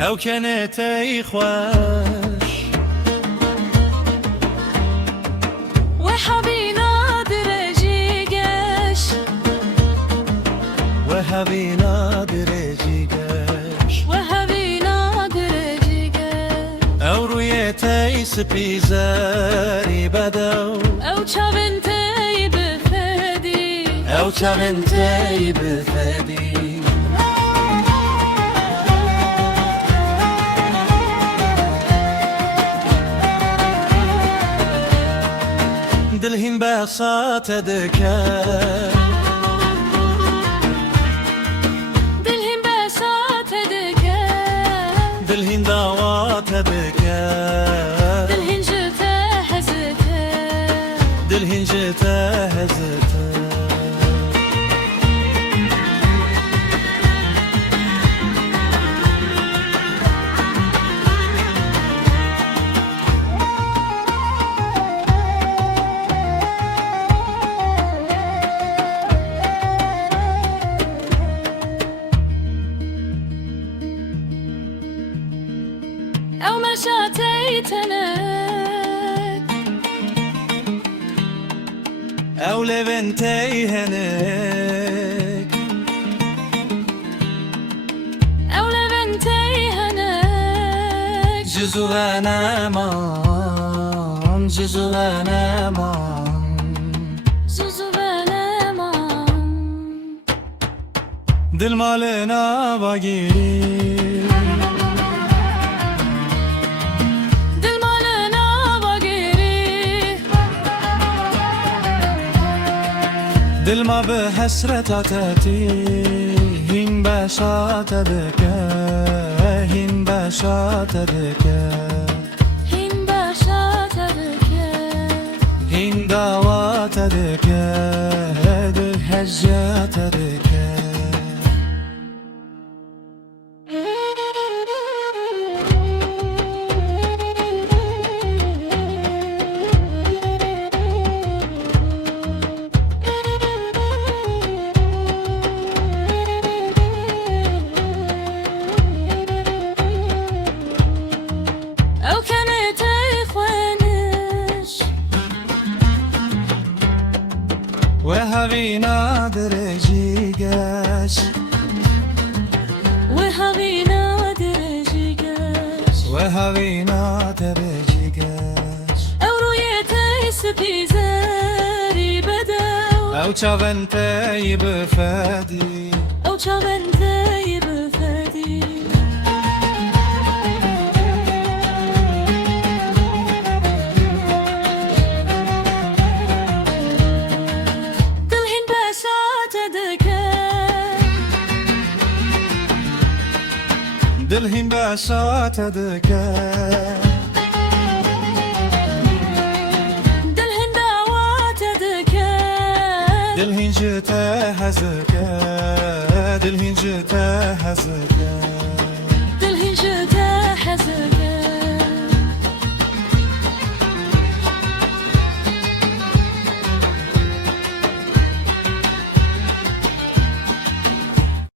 او كانت خوش وحبينا درجي قش وهبينا درجي قش وهبينا درجي قش او رويتي سبيزاري بدو او شابنتي بفدي او شابنتي بفدي دلهن بساط دكار دلهن بساط دكار دلهن دعوات دكار دلهن جتا حزتا دلهن جتا هزتا أو ما شاتيتنك او لبنتي هنك أو لبنتي هنك جزو انا مان جزو انا مان زوزوبانا مان دل مالنا باقي دل مالنا باقيري دل ما بحسرة تاتي هين بشات دكا هين بشات دكا هين باشات دكا هين دعوات دكا دل حجات دكا أو كانت إخوانش وهبينا درجي قاش وهبينا درجي قش وهبينا درجي قاش أو رؤيتي سبيزاري بدو او شافنتي بفادي أو شابنتي بفدي دلهن بساط دكا دلهن بساط دكا دلهن دعوات دكا دلهن جتا هزكا دلهن جتا هزكا